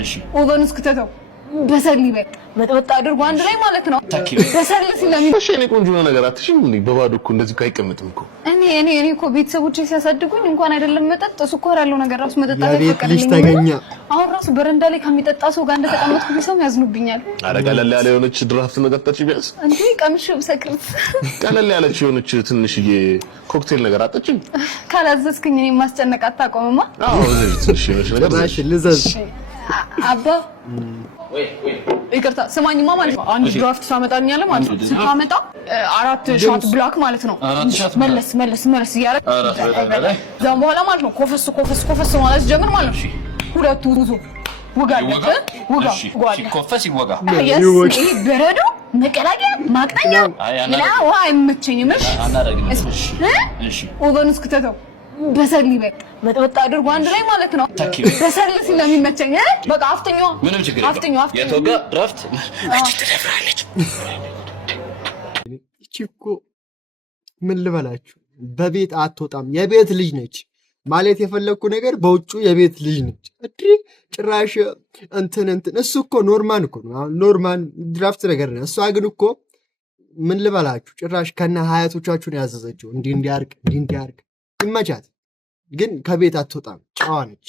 እሺ ኦቨን ውስጥ ከተተው በሰል ይበቅ መጥበጥ አድርጎ አንድ ላይ ማለት ነው። በሰል ሲለሚ እሺ እኔ ቆንጆ ነገር አትሽም እንዴ? በባዶ እኮ እንደዚህ አይቀመጥም እኮ። እኔ እኮ ቤተሰቦቼ ሲያሳድጉኝ እንኳን አይደለም መጠጥ ስኳር ያለው ነገር ራሱ መጠጣት አይፈቀድልኝ። አሁን ራሱ በረንዳ ላይ ከሚጠጣ ሰው ጋር እንደተቀመጥኩ ቢሰው ያዝኑብኛል። አረ ቀለል ያለ የሆነች ድራፍት ነገር ጠጪ ቢያንስ እንዴ ቀምሼው ሰክርት ቀለል ያለች የሆነች ትንሽዬ ኮክቴል ነገር አጠጪ። ካላዘዝክኝ እኔ ማስጨነቅ አታቆምማ። አዎ ትንሽ የሆነች ነገር ባሽ ልዘዝ አባ ይቅርታ ስማኝማ ማለት ነው። አንድ ድራፍት ሳመጣኛለ ማለት ነው። ስታመጣ 4 ሻት ብላክ ማለት ነው። መለስ ያረ ዛም በኋላ ማለት ነው ኮፈስ ማለት ጀምር ማለት ነው። ሁለቱ ሩዙ ወጋ ሲኮፈስ ይወጋ ይሄ በረዶ መቀላቀያ ማቅጠኛ ላ ውሃ አይመቸኝም። እሺ ኦቨን ውስጥ ከተተው በሰል ይበቅ መጥበጥ አድርጎ አንድ ላይ ማለት ነው። በሰል ስለሚመቸኝ በቃ አፍጥኛው ምንም ችግር የለውም። የተወጋ ድራፍት ትደፍራለች። እቺ እኮ ምን ልበላችሁ በቤት አትወጣም። የቤት ልጅ ነች ማለት የፈለኩ ነገር በውጩ የቤት ልጅ ነች። ጭራሽ እንትን እሱ እኮ ኖርማን እኮ ነው። ኖርማን ድራፍት ነገር ነው። እሷ ግን እኮ ምን ልበላችሁ ጭራሽ ከነ ሀያቶቻችሁን ያዘዘችው እንዲያርግ ይመቻት። ግን ከቤት አትወጣም። ጨዋ ነች።